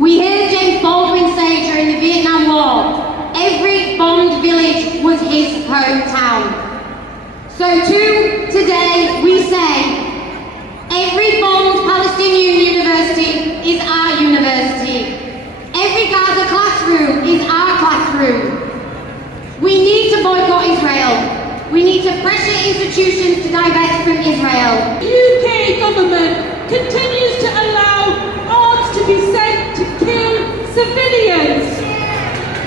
We heard James Baldwin say during the Vietnam War, every bombed village was his hometown. So too, today, we say, every bombed Palestinian university is our university. Every Gaza classroom is our classroom. We need to boycott Israel. We need to pressure institutions to divest from Israel. The UK government continues to allow arms to be sent to kill civilians.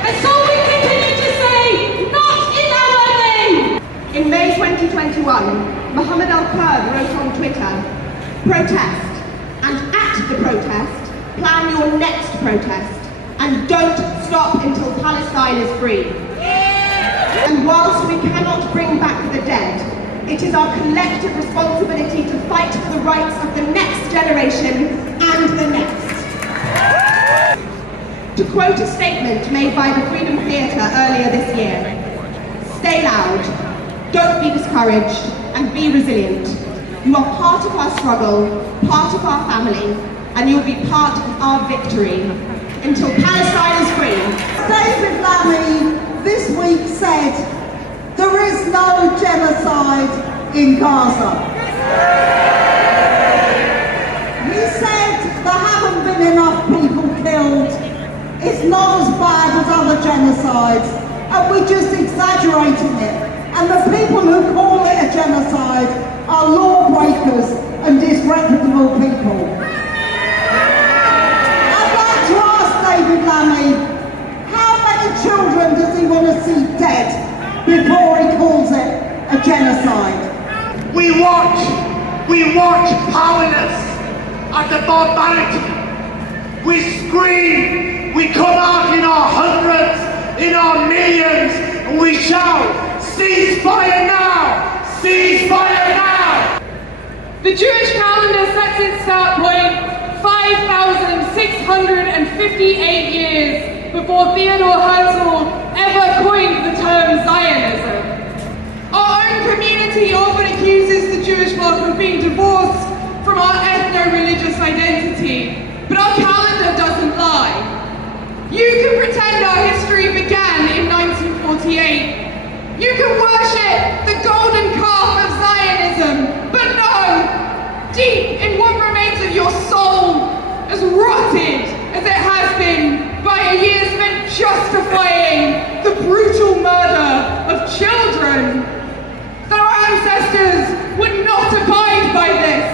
And so we continue to say, not in our name. In May 2021, Mohammed Al-Kurd wrote on Twitter, protest, and at the protest, plan your next protest, and don't stop until Palestine is free. And whilst we cannot bring back the dead, it is our collective responsibility to fight for the rights of the next generation and the next. To quote a statement made by the Freedom Theatre earlier this year, stay loud, don't be discouraged, and be resilient. You are part of our struggle, part of our family, and you'll be part of our victory until Palestine is free. David Lammy this week said, there is no genocide in Gaza. He said there haven't been enough people killed. It's not as bad as other genocides, and we're just exaggerating it. And the people who call it a genocide are lawbreakers and disreputable people. I'd like to ask David Lammy, how many children does he want to see dead before he calls it a genocide? We watch powerless at the barbarity. We scream, we come out in our hundreds, in our millions, and we shout, ceasefire now! Ceasefire now! The Jewish calendar sets its start point 5,658 years before Theodor Herzl ever coined the term Zionism. Our own community often accuses the Jewish bloc of being divorced from our ethno-religious identity, but our calendar doesn't lie. You can pretend our history began in 1948. You can worship the golden calf of Zionism, but no! Deep in what remains of your soul, as rotted as it has been by a year spent justifying the brutal murder of children, that our ancestors would not abide by this.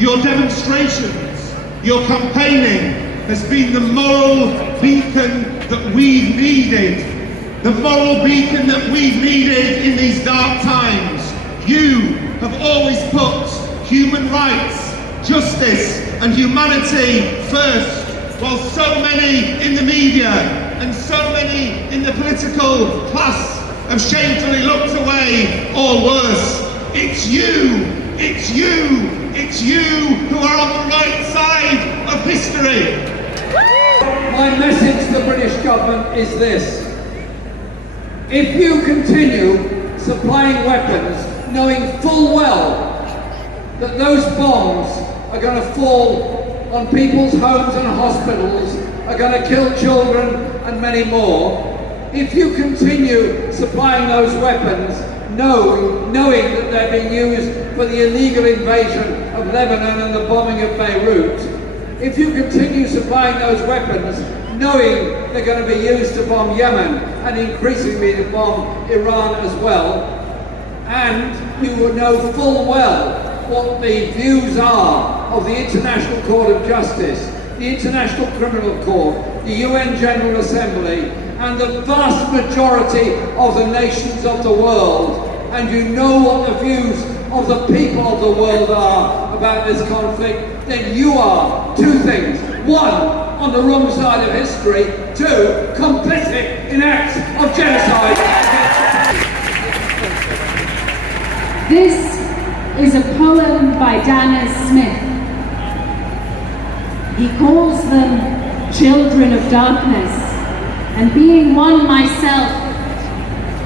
Your demonstrations, your campaigning has been the moral beacon that we've needed. The moral beacon that we've needed in these dark times. You have always put human rights, justice and humanity first, while so many in the media and so many in the political class have shamefully looked away, or worse. It's you who are on the right side of history. My message to the British government is this. If you continue supplying weapons, knowing full well that those bombs are going to fall on people's homes and hospitals, are going to kill children and many more, if you continue supplying those weapons, knowing that they're being used for the illegal invasion of Lebanon and the bombing of Beirut, if you continue supplying those weapons, knowing they're going to be used to bomb Yemen and increasingly to bomb Iran as well, and you will know full well what the views are of the International Court of Justice, the International Criminal Court, the UN General Assembly, and the vast majority of the nations of the world, and you know what the views of the people of the world are about this conflict, then you are two things. One, on the wrong side of history. Two, complicit in acts of genocide. This is a poem by Dana Smith. He calls them children of darkness, and being one myself,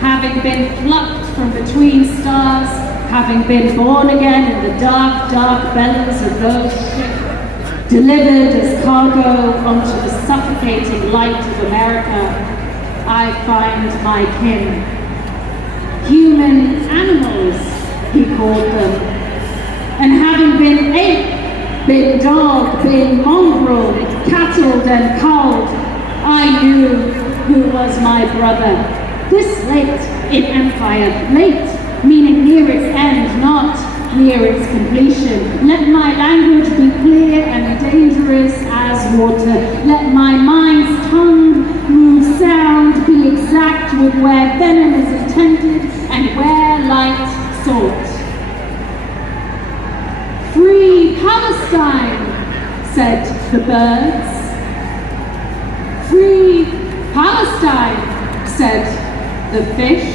having been plucked from between stars, having been born again in the dark, dark bellies of those ships, delivered as cargo onto the suffocating light of America, I find my kin. Human animals, he called them. And having been ape, been dog, been mongrel, cattled and culled, I knew who was my brother. This late in empire, late meaning near its end, not near its completion. Let my language be clear and dangerous as water. Let my mind's tongue move sound, be exact with where venom is intended and where light sought. Free Palestine, said the birds. Free Palestine, said the fish.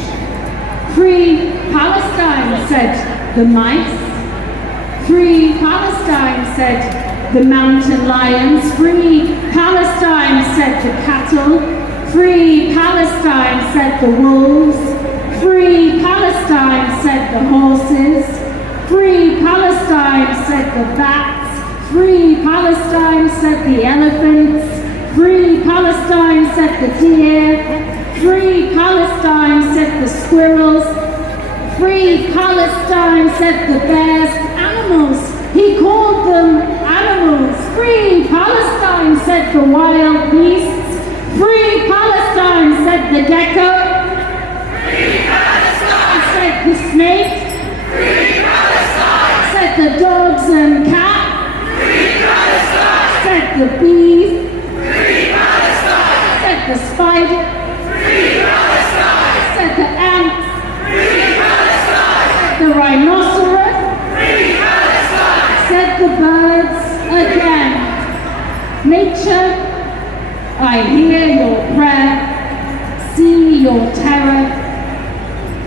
Free Palestine, said the mice. Free Palestine, said the mountain lions. Free Palestine, said the cattle. Free Palestine, said the wolves. Free Palestine, said the horses. Free Palestine, said the bats. Free Palestine, said the elephants. Free Palestine, said the deer. Free Palestine, said the squirrels. Free Palestine, said the bears. Animals, he called them animals. Free Palestine, said the wild beasts. Free Palestine, said the gecko. Free Palestine, said the snake. Free Palestine, said the dogs and cats. Free Palestine, said the bees. Free Palestine, said the spider. Free Palestine, said the ants. Free Palestine, said the rhinoceros. Free Palestine, said the birds again. Nature, I hear your prayer, see your terror.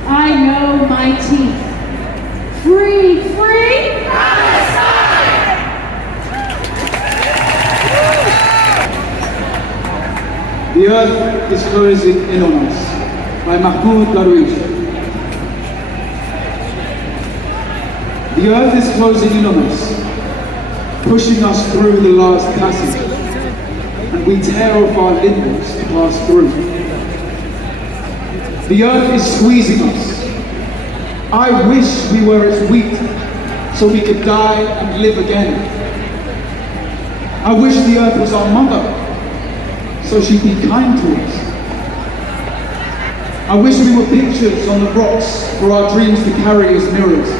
I know my teeth. Free, free Palestine! The earth is closing in on us, by Mahmoud Darwish. The earth is closing in on us, pushing us through the last passage, and we tear off our limbs to pass through. The earth is squeezing us. I wish we were its wheat, so we could die and live again. I wish the earth was our mother, so she'd be kind to us. I wish we were pictures on the rocks for our dreams to carry as mirrors.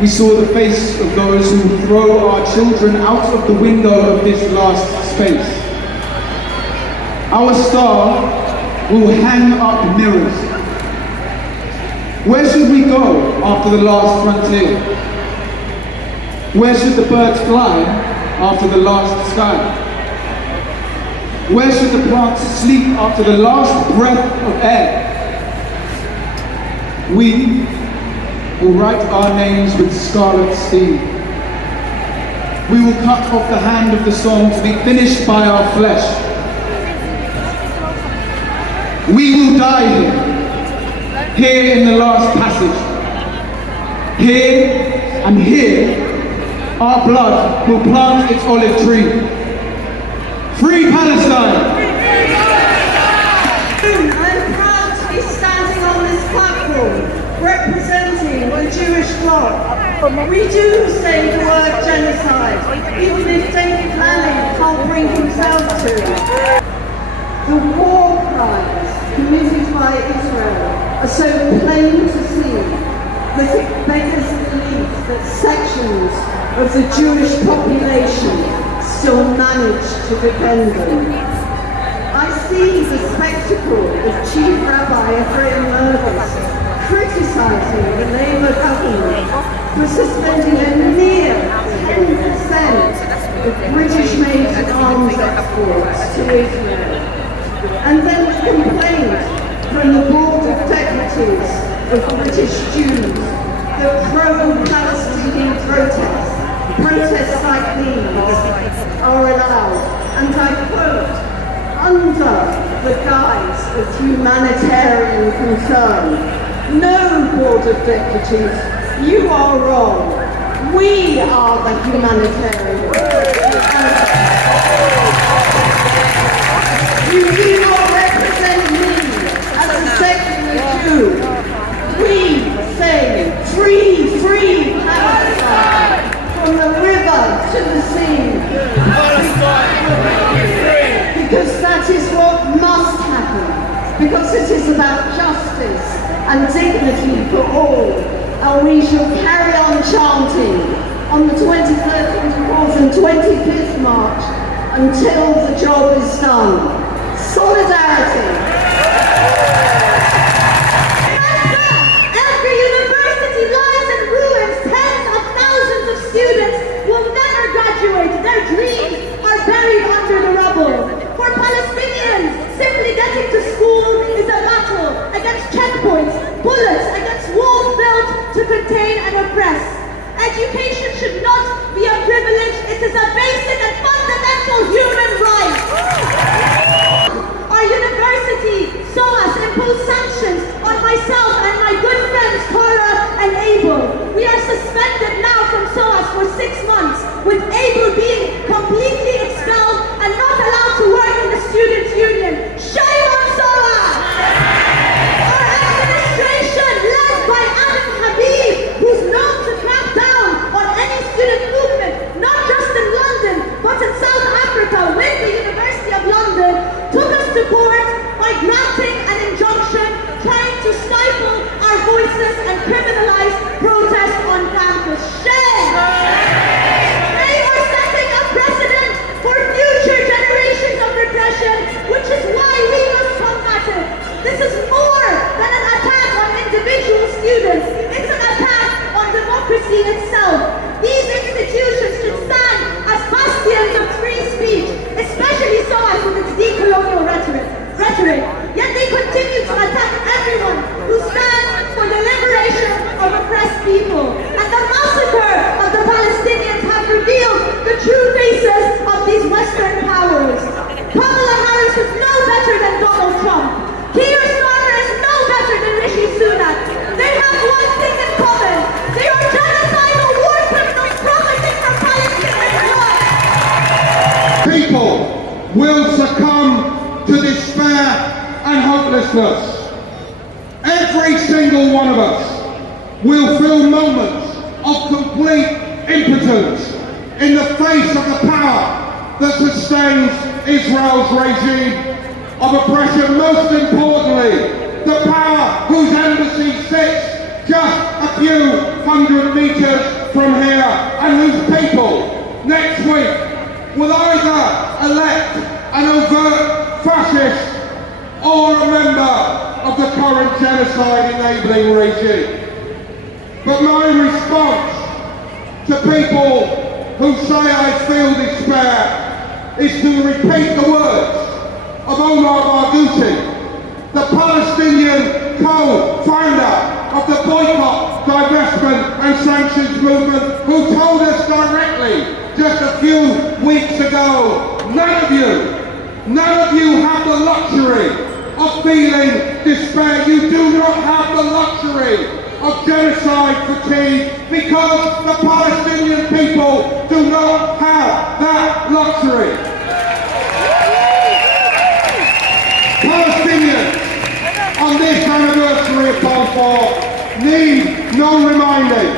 We saw the face of those who would throw our children out of the window of this last space. Our star will hang up mirrors. Where should we go after the last frontier? Where should the birds fly after the last sky? Where should the plants sleep after the last breath of air? We will write our names with scarlet steel. We will cut off the hand of the song to be finished by our flesh. We will die here in the last passage. Here and here, our blood will plant its olive tree. Free Palestine! I'm proud to be standing on this platform, representing the Jewish flock. We do say the word genocide, even if David Lanning can't bring himself to it. The war crimes committed by Israel are so plain to see that it beggars belief that sections of the Jewish population still manage to defend them. I see the spectacle of Chief Rabbi Ephraim Mervis criticising the Labour government for suspending a near 10% of British-made arms exports to Israel. And then the complaint from the Board of Deputies of British Jews that pro-Palestinian protests like these are allowed, and I quote, under the guise of humanitarian concern. No, Board of Deputies, you are wrong. We are the humanitarians. because that is what must happen, because it is about justice and dignity for all. And we shall carry on chanting on the 23rd, 24th and 25th March until the job is done. Solidarity. Every university lies in ruins. Tens of thousands of students will never graduate. Their dreams are buried under the rubble. For Palestinians, simply getting to school is a battle against checkpoints, bullets, against walls built to contain and oppress. Education should not be a privilege. It is a basic and fundamental human right. Our university, SOAS, imposed sanctions on myself and my good friends Tara and Abel. We are suspended now from SOAS for 6 months, with Abel being completely expelled and not allowed to work in the students' union. Shame on SOAS! Our administration, led by Adam Habib, who's known to crack down on any student movement, not just in London, but in South Africa with the University of London, took us to court by granting an injunction trying to stifle our voices and criminalize protest on campus. Shame! They are setting a precedent for future generations of repression, which is why we must combat it. This is more than an attack on individual students. It's an attack on democracy itself. These institutions should stand as bastions of free speech, especially SOAS with its decolonial rhetoric. Yet they continue to attack everyone who stands for the liberation of oppressed people. And the massacre of the Palestinians have revealed the true faces of these Western powers. Kamala Harris is no better than Donald Trump. Keir Starmer is no better than Rishi Sunak. They have one thing in common. They are genocidal war criminals profiting from Palestinian blood. People will succumb to despair and hopelessness. Every single one of us will feel moments of complete impotence in the face of the power that sustains Israel's regime of oppression. Most importantly, the power whose embassy sits just a few hundred meters from here and whose people next week will either elect an overt fascist or a member of the current genocide-enabling regime. But my response to people who say I feel despair is to repeat the words of Omar Barghouti, the Palestinian co-founder of the boycott, divestment and sanctions movement, who told us directly just a few weeks ago, none of you have the luxury of feeling despair. You do not have the luxury of genocide fatigue, because the Palestinian people do not have that luxury. Palestinians, on this anniversary of Balfour, need no reminding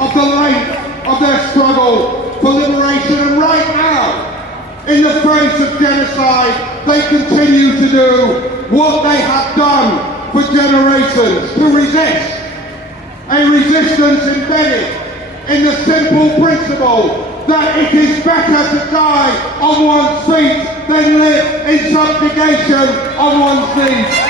of the length of their struggle for liberation, and right now, in the face of genocide, they continue to do what they have done for generations, to resist. A resistance embedded in the simple principle that it is better to die on one's feet than live in subjugation on one's knees.